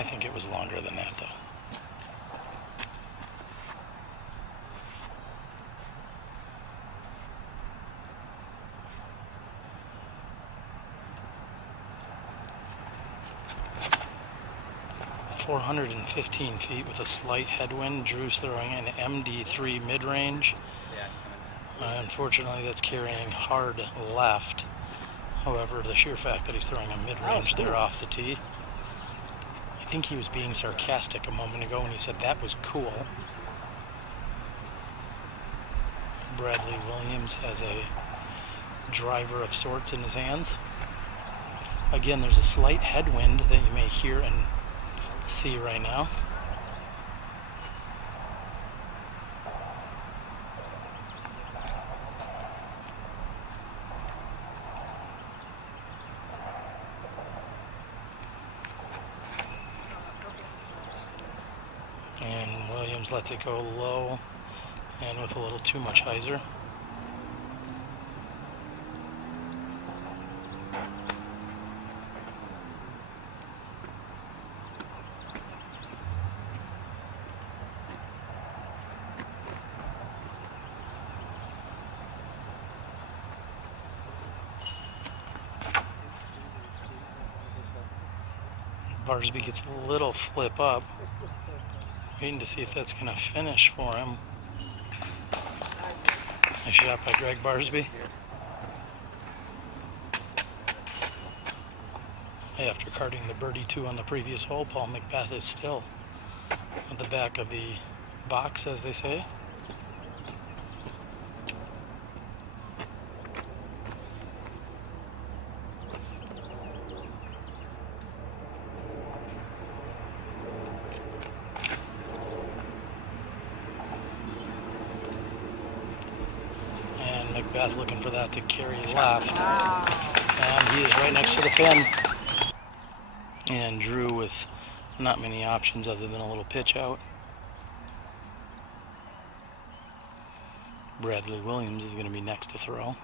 I think it was longer than that, though. .415 feet with a slight headwind. Drew's throwing an MD3 mid-range. Unfortunately, that's carrying hard left. However, the sheer fact that he's throwing a mid-range there off the tee, I think he was being sarcastic a moment ago when he said that was cool. Bradley Williams has a driver of sorts in his hands. Again, there's a slight headwind that you may hear and see right now. And Williams lets it go low and with a little too much hyzer. Barsby gets a little flip up. Waiting to see if that's going to finish for him. Nice shot by Greg Barsby. After carding the birdie 2 on the previous hole, Paul McBeth is still at the back of the box, as they say. McBeth looking for that to carry left, and he is right next to the pin. And Drew with not many options other than a little pitch out. Bradley Williams is going to be next to throw.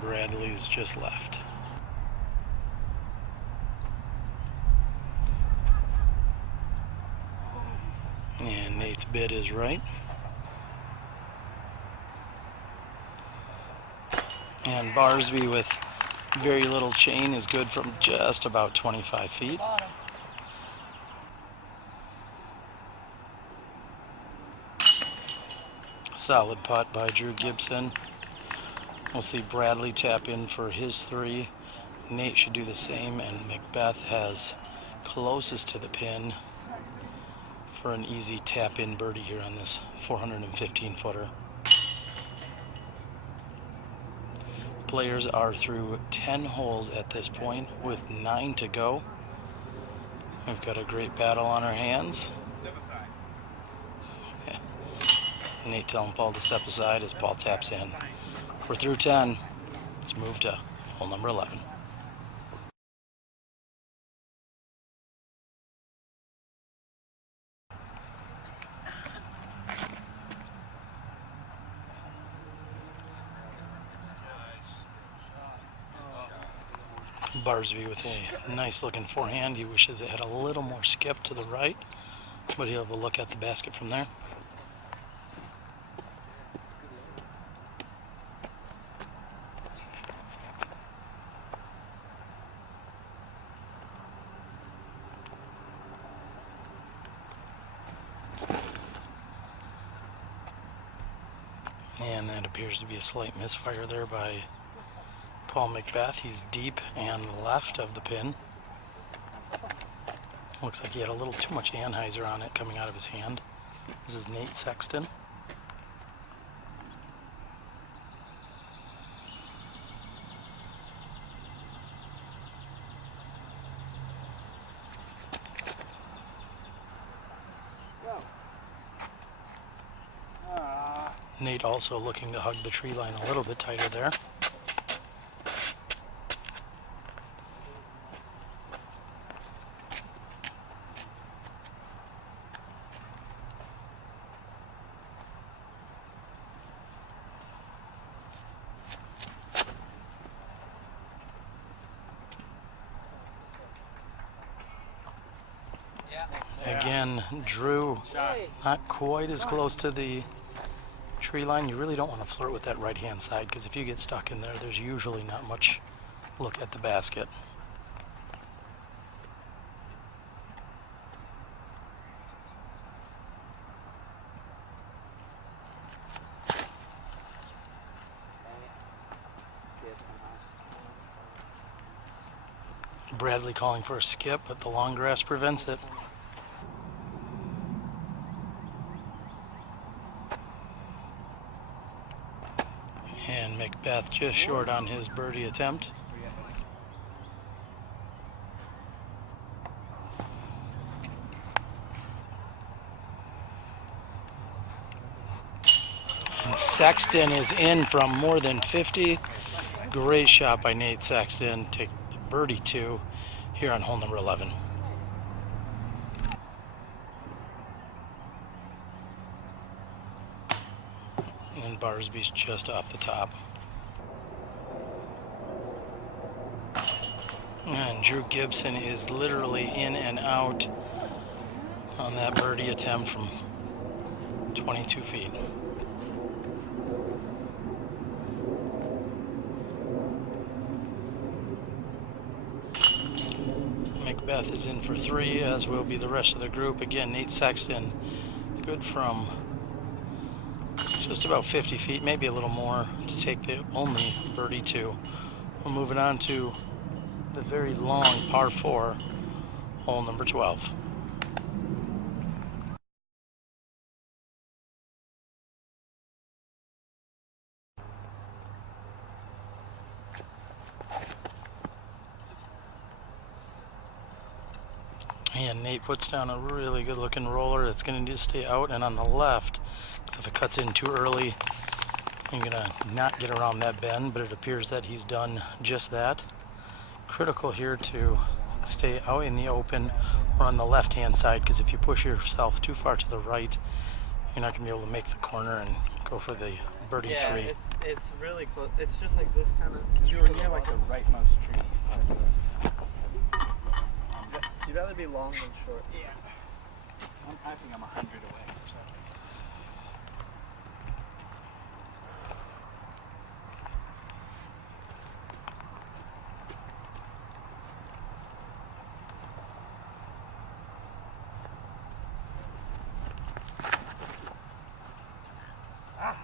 Bradley's just left. And Nate's bid is right. And Barsby with very little chain is good from just about 25 feet. Solid putt by Drew Gibson. We'll see Bradley tap in for his 3. Nate should do the same, and McBeth has closest to the pin for an easy tap-in birdie here on this 415-footer. Players are through 10 holes at this point with 9 to go. We've got a great battle on our hands. Yeah. Nate telling Paul to step aside as Paul taps in. We're through 10. Let's move to hole number 11. Barsby with a nice looking forehand. He wishes it had a little more skip to the right, but he'll have a look at the basket from there. And that appears to be a slight misfire there by Paul McBeth. He's deep and left of the pin. Looks like he had a little too much anhyzer on it coming out of his hand. This is Nate Sexton. Nate also looking to hug the tree line a little bit tighter there. Again, Drew not quite as close to the tree line. You really don't want to flirt with that right-hand side because if you get stuck in there, there's usually not much look at the basket. Bradley calling for a skip, but the long grass prevents it. And McBeth just short on his birdie attempt. And Sexton is in from more than 50. Great shot by Nate Sexton. Take the birdie 2 here on hole number 11. And Barsby's just off the top. And Drew Gibson is literally in and out on that birdie attempt from 22 feet. McBeth is in for 3, as will be the rest of the group. Again, Nate Sexton, good from just about 50 feet, maybe a little more, to take the only birdie 2. We're moving on to the very long par 4, hole number 12. And Nate puts down a really good looking roller that's going to need to stay out and on the left, because if it cuts in too early, you're going to not get around that bend, but it appears that he's done just that. Critical here to stay out in the open or on the left hand side, because if you push yourself too far to the right, you're not going to be able to make the corner and go for the birdie 3. It's really close. It's just like this kind of. You're near like the rightmost tree. You'd rather be long than short. Yeah. I think I'm 100 away. So.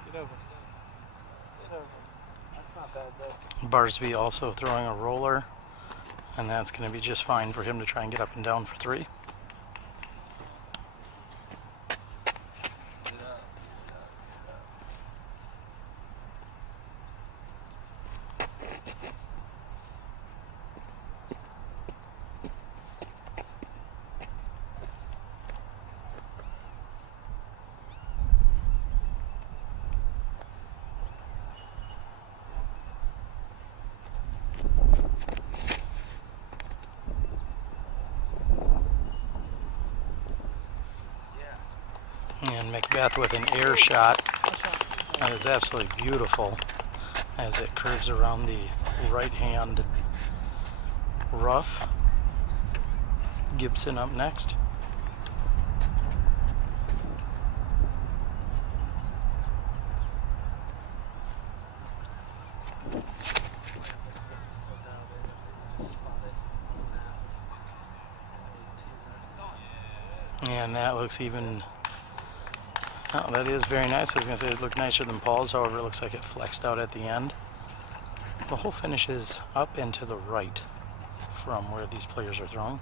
Get over. Get over. That's not bad though. Barsby also throwing a roller, and that's going to be just fine for him to try and get up and down for 3. And McBeth with an air shot. That is absolutely beautiful as it curves around the right hand rough. Gibson up next. And that looks even. Oh, that is very nice. I was going to say it looked nicer than Paul's, however it looks like it flexed out at the end. The hole finishes up and to the right from where these players are throwing.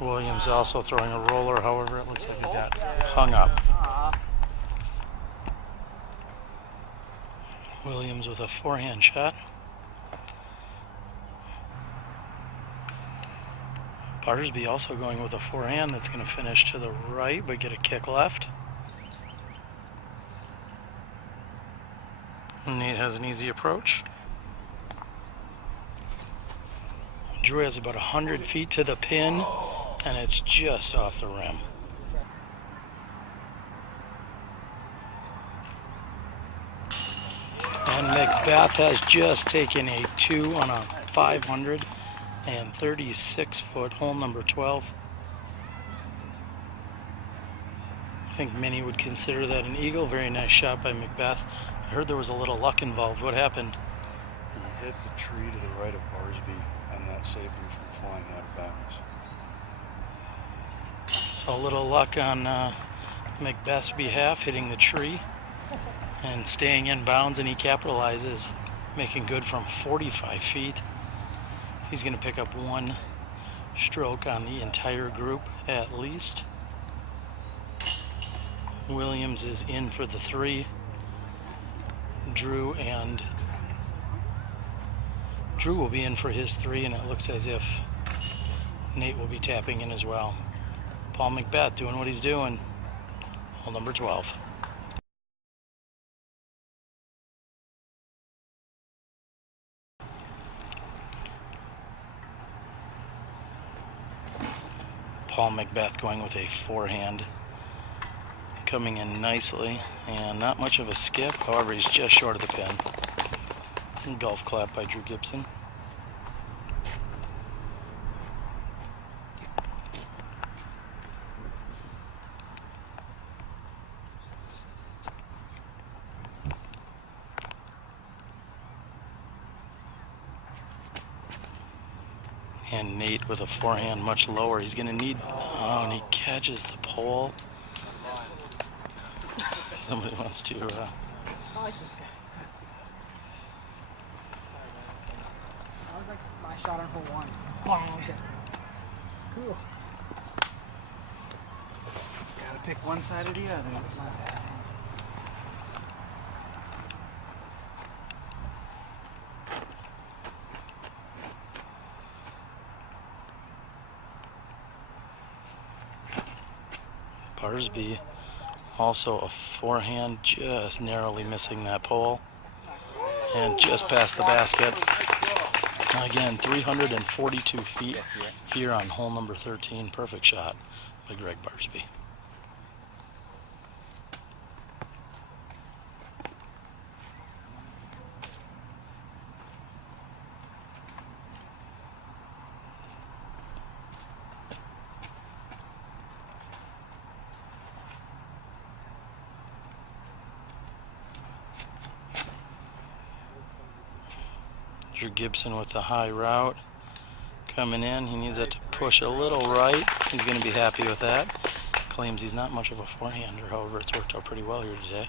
Williams also throwing a roller, however it looks like he got hung up. Williams with a forehand shot. Barsby also going with a forehand that's going to finish to the right but get a kick left. Nate has an easy approach. Drew has about 100 feet to the pin and it's just off the rim. And McBeth has just taken a 2 on a 536-foot hole number 12. I think many would consider that an eagle. Very nice shot by McBeth. I heard there was a little luck involved. What happened? He hit the tree to the right of Barsby, and that saved him from flying out of bounds. So a little luck on McBeth's behalf, hitting the tree and staying in bounds, and he capitalizes, making good from 45 feet. He's going to pick up 1 stroke on the entire group at least. Williams is in for the 3. Drew will be in for his 3, and it looks as if Nate will be tapping in as well. Paul McBeth doing what he's doing. Hole number 12. Paul McBeth going with a forehand, coming in nicely, and not much of a skip. However, he's just short of the pin. Golf clap by Drew Gibson. And Nate with a forehand much lower. He's going to need, oh, and he catches the pole. Somebody wants to. I like this guy. That was like my shot on hole 1. Oh, okay. Cool. Gotta pick one side or the other. That's my bad. Barsby, also a forehand, just narrowly missing that pole, and just past the basket. Again, 342 feet here on hole number 13. Perfect shot by Greg Barsby. Drew Gibson with the high route coming in. He needs that to push a little right. He's going to be happy with that. Claims he's not much of a forehander, however, it's worked out pretty well here today.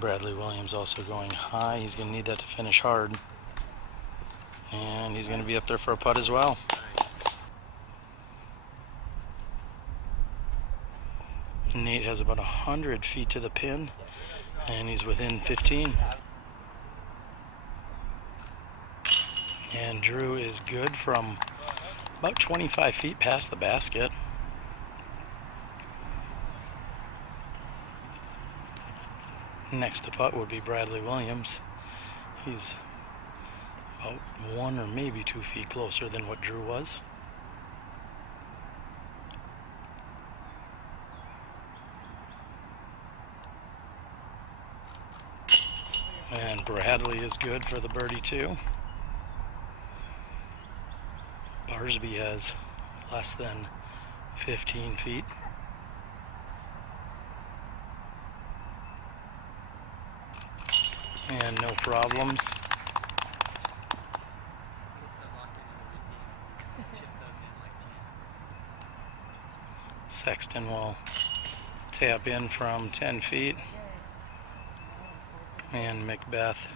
Bradley Williams also going high. He's going to need that to finish hard. And he's going to be up there for a putt as well. Nate has about 100 feet to the pin, and he's within 15. And Drew is good from about 25 feet past the basket. Next to putt would be Bradley Williams. He's about 1 or maybe 2 feet closer than what Drew was. And Bradley is good for the birdie too. Barsby has less than 15 feet. And no problems. Sexton will tap in from 10 feet. And McBeth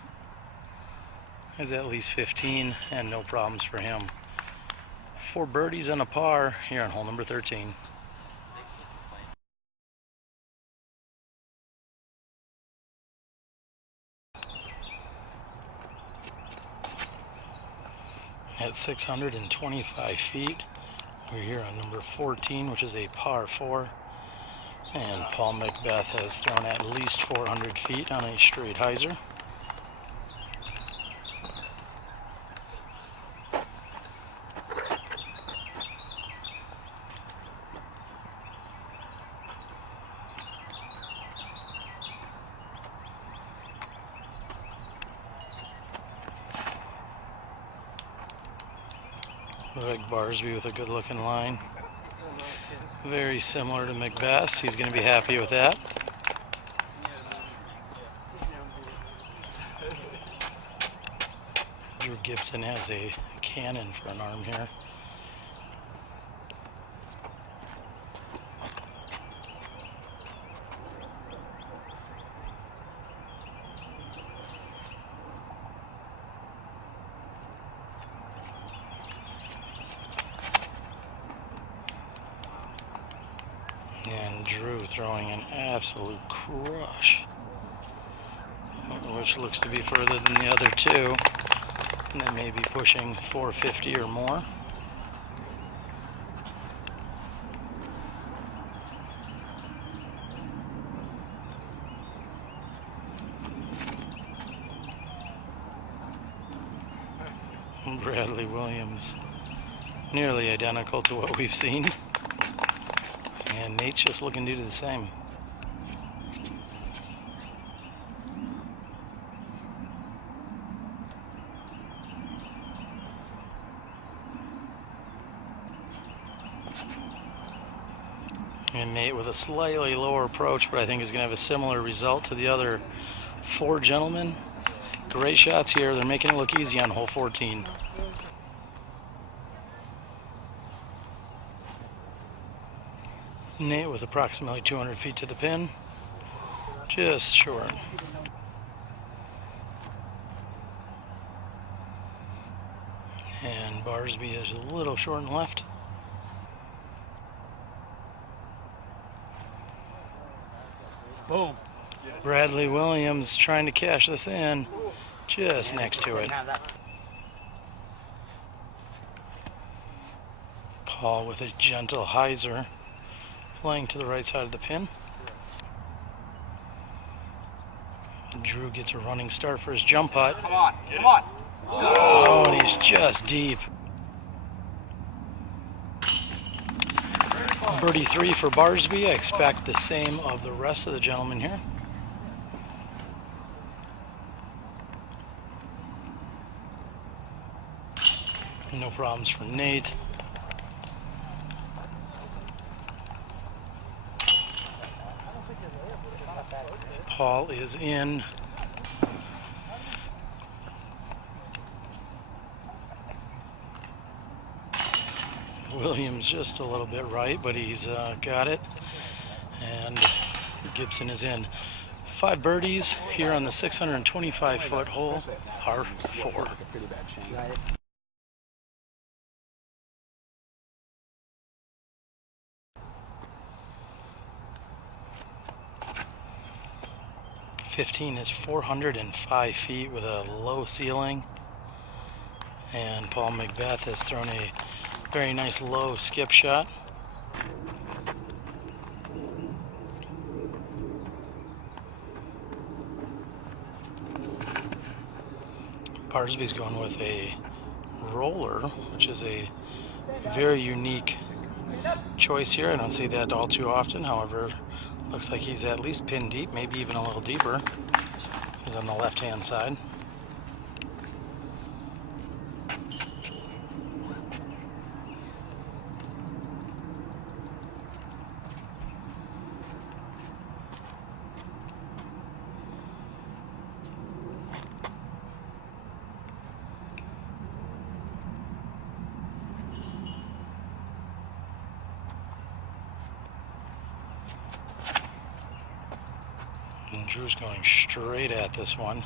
is at least 15, and no problems for him. 4 birdies and a par here on hole number 13. At 625 feet, We're here on number 14, which is a par 4. And Paul McBeth has thrown at least 400 feet on a straight hyzer. Like Barsby with a good looking line. Very similar to McBeth. He's going to be happy with that. Drew Gibson has a cannon for an arm here. And Drew throwing an absolute crush, which looks to be further than the other two. And they may be pushing 450 or more. Bradley Williams, nearly identical to what we've seen. And Nate's just looking to do the same. And Nate with a slightly lower approach, but I think is going to have a similar result to the other 4 gentlemen. Great shots here. They're making it look easy on hole 14. Nate with approximately 200 feet to the pin. Just short. And Barsby is a little short and left. Boom. Bradley Williams trying to cash this in. Just next to it. Paul with a gentle hyzer. Playing to the right side of the pin. Drew gets a running start for his jump putt. Come on, come on. Oh, and he's just deep. Birdie 3 for Barsby. I expect the same of the rest of the gentlemen here. No problems for Nate. Paul is in. Williams just a little bit right, but he's got it. And Gibson is in. 5 birdies here on the 625-foot hole, par 4. 15 is 405 feet with a low ceiling. And Paul McBeth has thrown a very nice low skip shot. Barsby's going with a roller, which is a very unique choice here. I don't see that all too often. However, looks like he's at least pin deep, maybe even a little deeper. He's on the left-hand side. And Drew's going straight at this one.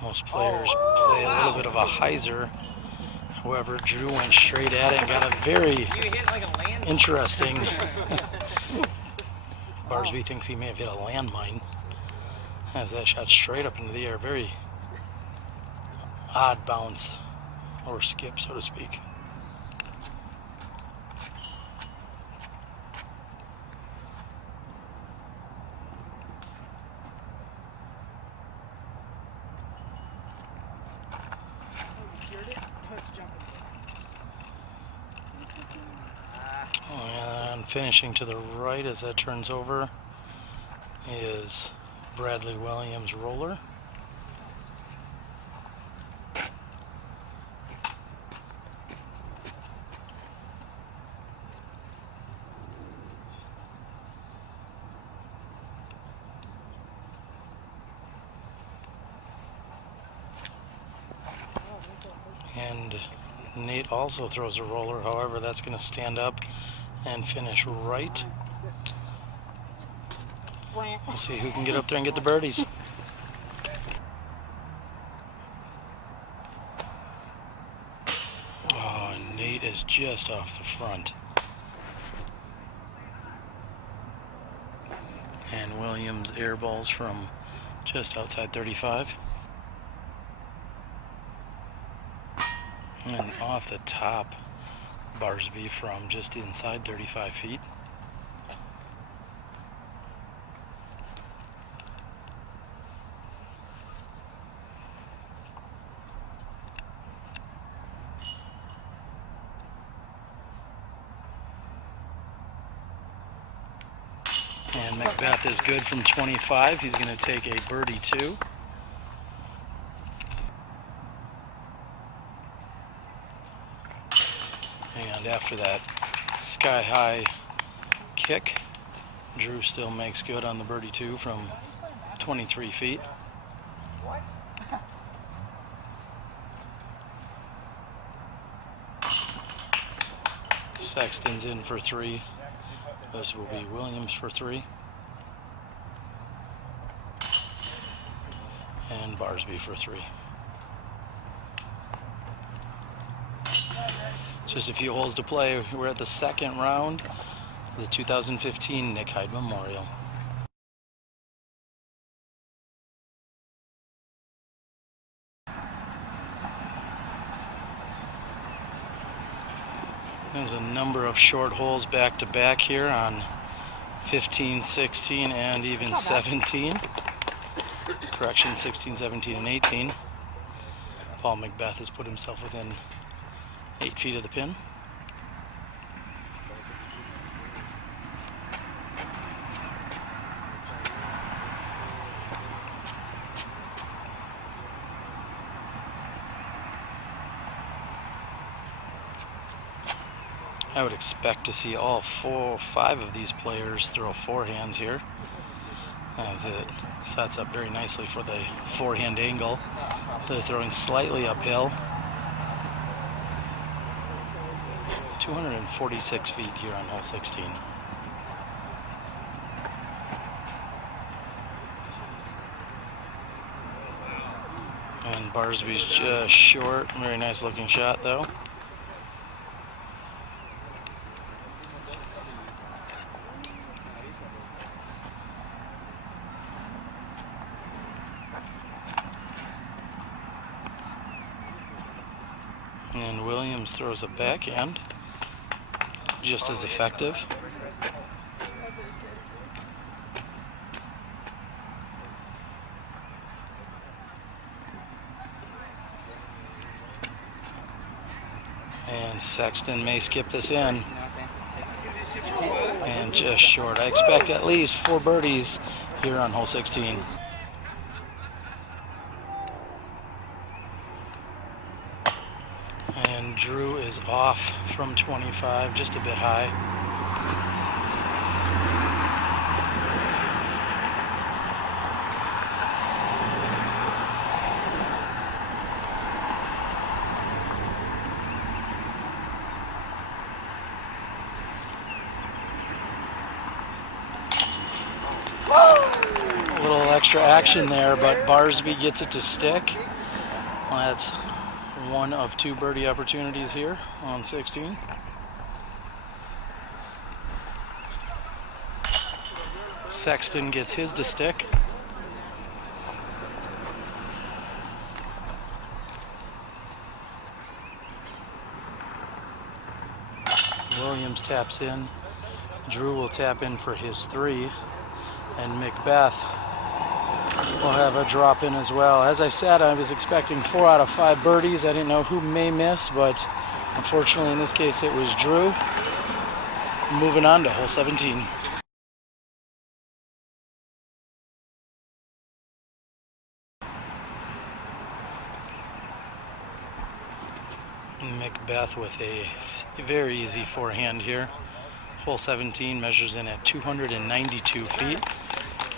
Most players play a little bit of a hyzer. However, Drew went straight at it and got a very interesting. Barsby thinks he may have hit a landmine as that shot straight up into the air. Very odd bounce or skip, so to speak. Finishing to the right as that turns over is Bradley Williams' roller. And Nate also throws a roller, however that's going to stand up and finish right. We'll see who can get up there and get the birdies. Oh, Nate is just off the front. And Williams airballs from just outside 35. And off the top, Barsby from just inside 35 feet. And McBeth is good from 25. He's going to take a birdie too. And after that sky-high kick, Drew still makes good on the birdie two from 23 feet. Sexton's in for 3. This will be Williams for 3. And Barsby for 3. Just a few holes to play. We're at the second round of the 2015 Nick Hyde Memorial. There's a number of short holes back to back here on 15, 16, and even 17. Correction, 16, 17, and 18. Paul McBeth has put himself within 8 feet of the pin. I would expect to see all 5 of these players throw forehands here, as it sets up very nicely for the forehand angle. They're throwing slightly uphill. 246 feet here on hole 16. And Barsby's just short. Very nice looking shot though. And Williams throws a backhand, just as effective. And Sexton may skip this in. And just short. I expect at least 4 birdies here on hole 16. And Drew is off from 25, just a bit high. A little extra action there, but Barsby gets it to stick. Well, that's one of 2 birdie opportunities here on 16. Sexton gets his to stick. Williams taps in. Drew will tap in for his 3. And McBeth will have a drop in as well. As I said, I was expecting 4 out of 5 birdies. I didn't know who may miss, but unfortunately in this case it was Drew. Moving on to hole 17. McBeth with a very easy forehand here. Hole 17 measures in at 292 feet.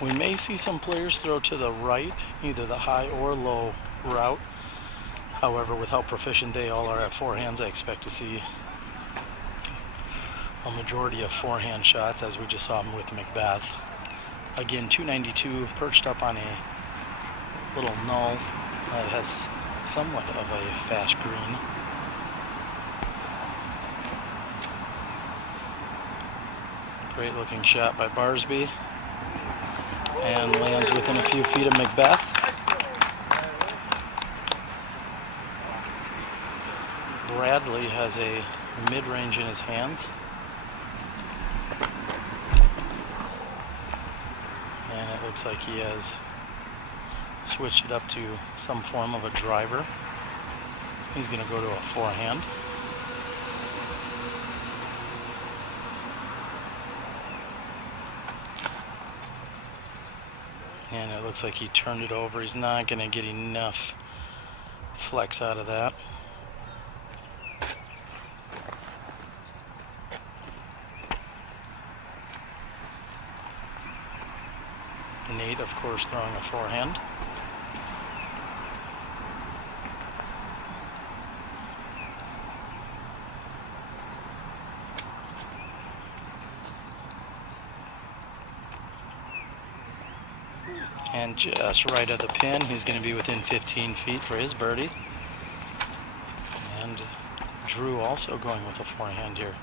We may see some players throw to the right, either the high or low route. However, with how proficient they all are at forehands, I expect to see a majority of forehand shots, as we just saw with McBeth. Again, 292 perched up on a little knoll that has somewhat of a fast green. Great looking shot by Barsby, and lands within a few feet of McBeth. Bradley has a mid-range in his hands, and it looks like he has switched it up to some form of a driver. He's going to go to a forehand. And it looks like he turned it over. He's not going to get enough flex out of that. Nate, of course, throwing a forehand. And just right at the pin, he's going to be within 15 feet for his birdie. And Drew also going with a forehand here.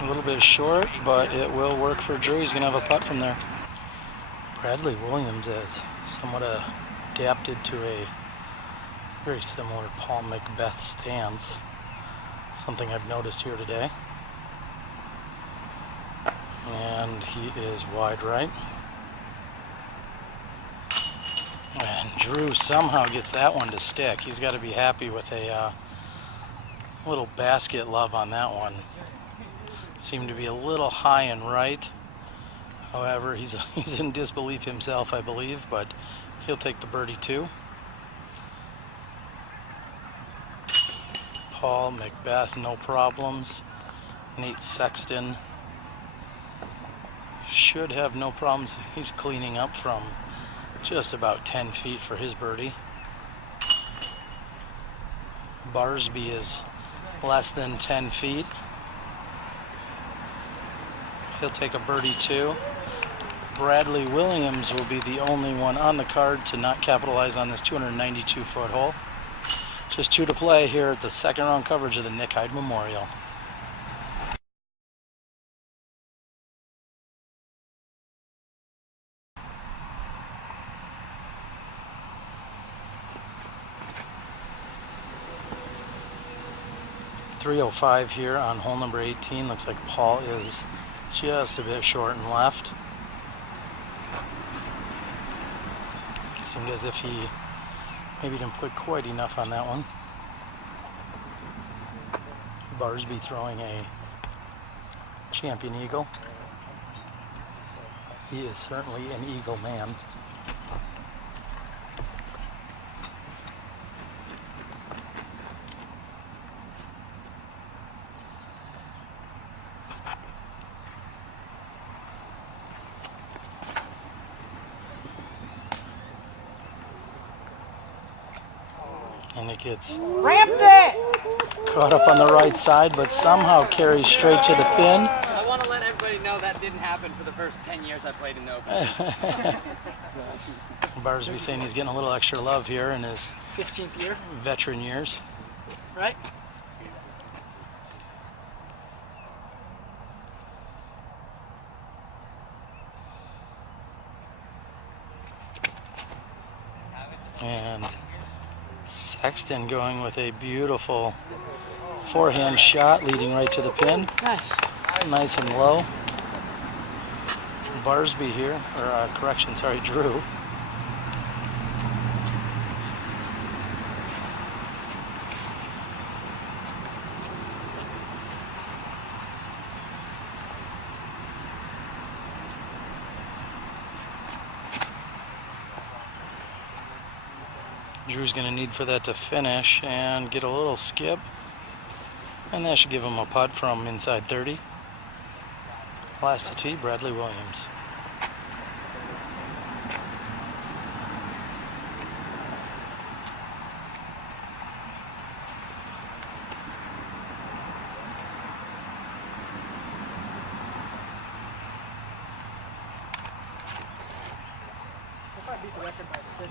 A little bit short, but it will work for Drew. He's going to have a putt from there. Bradley Williams has somewhat adapted to a very similar Paul McBeth stance. Something I've noticed here today. And he is wide right. And Drew somehow gets that one to stick. He's got to be happy with a little basket love on that one. Seemed to be a little high and right. However, he's in disbelief himself, I believe, but he'll take the birdie too. Paul McBeth, no problems. Nate Sexton should have no problems. He's cleaning up from just about 10 feet for his birdie. Barsby is less than 10 feet. He'll take a birdie too. Bradley Williams will be the only one on the card to not capitalize on this 292-foot hole. Just 2 to play here at the second round coverage of the Nick Hyde Memorial. .305 here on hole number 18. Looks like Paul is just a bit short and left. It seemed as if he maybe didn't put quite enough on that one. Barsby throwing a champion eagle. He is certainly an eagle man. And it gets caught up on the right side, but somehow carries straight to the pin. I want to let everybody know that didn't happen for the first 10 years I played in the Open. Barsby saying he's getting a little extra love here in his 15th year, veteran years. right? And Sexton going with a beautiful Forehand shot leading right to the pin. Nice. Nice and low. Barsby here, or correction, sorry, Drew. Drew's going to need for that to finish and get a little skip. And that should give him a putt from inside 30. Last to tee, Bradley Williams.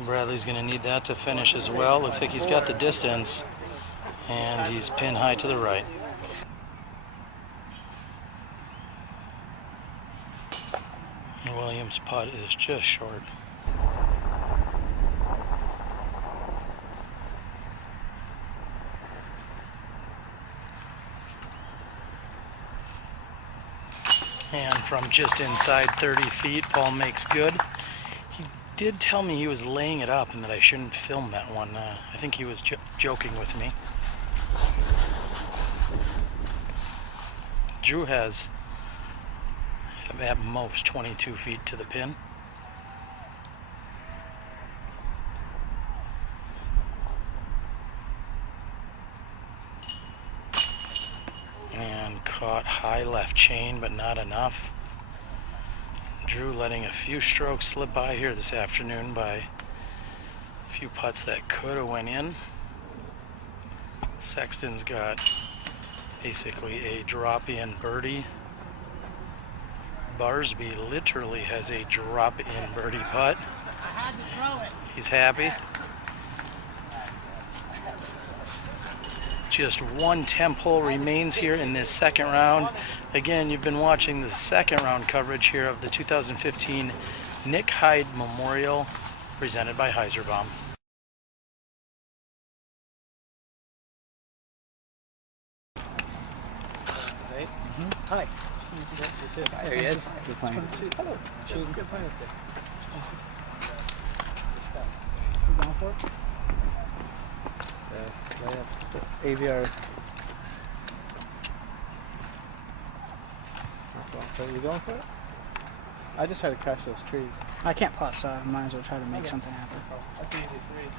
Bradley's going to need that to finish as well. Looks like he's got the distance, and he's pin high to the right. Williams' putt is just short. And from just inside 30 feet, Paul makes good. He did tell me he was laying it up and that I shouldn't film that one. I think he was joking with me. Drew has at most 22 feet to the pin. And caught high left chain, but not enough. Drew letting a few strokes slip by here this afternoon by a few putts that could have went in. Sexton's got basically a drop-in birdie. Barsby literally has a drop-in birdie putt. He's happy. Just one temp hole remains here in this second round. Again, you've been watching the second round coverage here of the 2015 Nick Hyde Memorial presented by Heiserbaum. Hi. There he is. Good playing. Hello. Good playing. You going for it? AVR. You going for it? I just try to crash those trees. I can't putt, so I might as well try to make something happen. I can use three.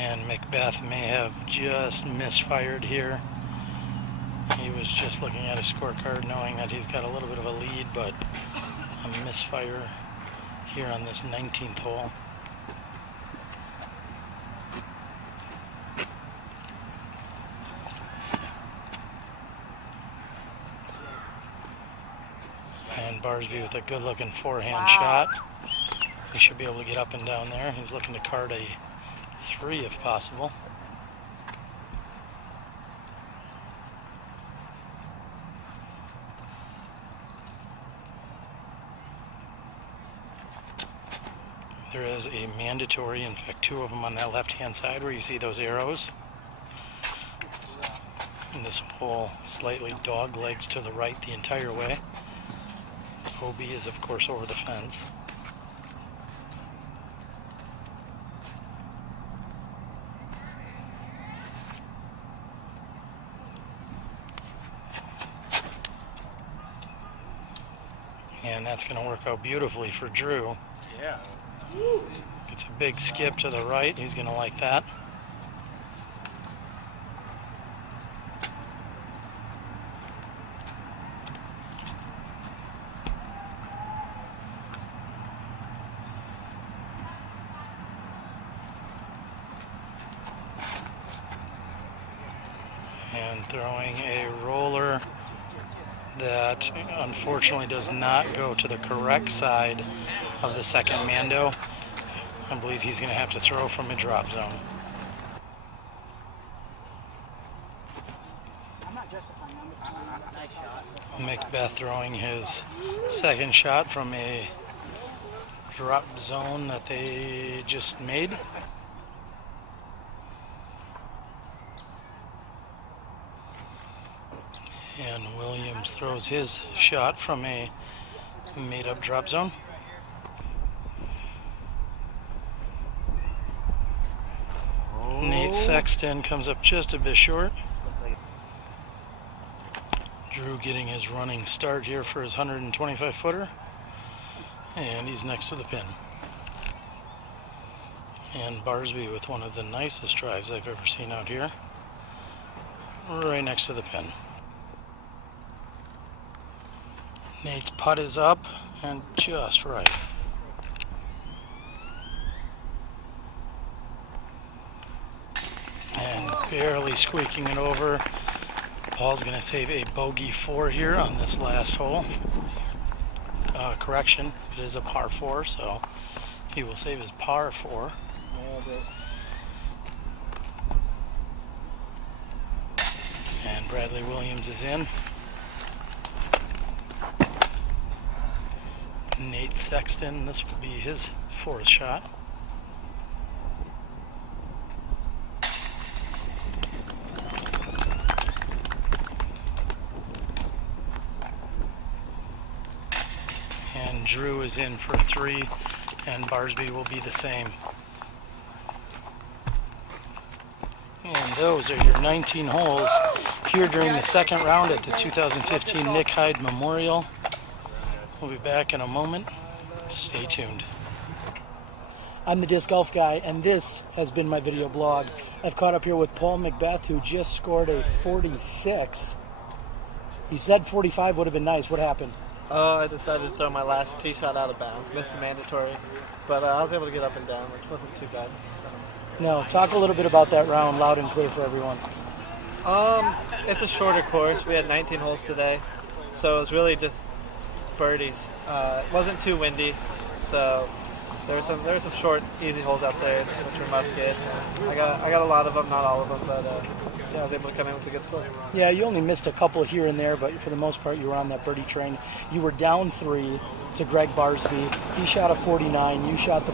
And McBeth may have just misfired here. He was just looking at his scorecard knowing that he's got a little bit of a lead, but a misfire here on this 19th hole. And Barsby with a good looking forehand shot. He should be able to get up and down there. He's looking to card a 3 if possible. There is a mandatory, in fact 2 of them on that left hand side where you see those arrows. And this hole slightly dog legs to the right the entire way. OB is of course over the fence. And that's going to work out beautifully for Drew. Yeah. It's a big skip to the right. He's going to like that. And throwing a roller that unfortunately does not go to the correct side of the second Mando. I believe he's going to have to throw from a drop zone. I'm not McBeth throwing his second shot from a drop zone that they just made. And Williams throws his shot from a made-up drop zone. Nate Sexton comes up just a bit short. Drew getting his running start here for his 125-footer. And he's next to the pin. And Barsby with one of the nicest drives I've ever seen out here. Right next to the pin. Nate's putt is up and just right. And barely squeaking it over. Paul's going to save a bogey 4 here on this last hole. Correction, it is a par 4, so he will save his par 4. And Bradley Williams is in. Nate Sexton, this will be his 4th shot. And Drew is in for 3, and Barsby will be the same. And those are your 19 holes here during the second round at the 2015 Nick Hyde Memorial. We'll be back in a moment. Stay tuned. I'm the Disc Golf Guy, and this has been my video blog. I've caught up here with Paul McBeth, who just scored a 46. He said 45 would have been nice. What happened? I decided to throw my last tee shot out of bounds. Missed the mandatory, but I was able to get up and down, which wasn't too bad. So. No, talk a little bit about that round, loud and clear for everyone. It's a shorter course. We had 19 holes today, so it was really just birdies. It wasn't too windy, so there were some short, easy holes out there, which were muskets. And I got a lot of them, not all of them, but yeah, I was able to come in with a good score. Yeah, you only missed a couple here and there, but for the most part, you were on that birdie train. You were down 3 to Greg Barsby. He shot a 49. You shot the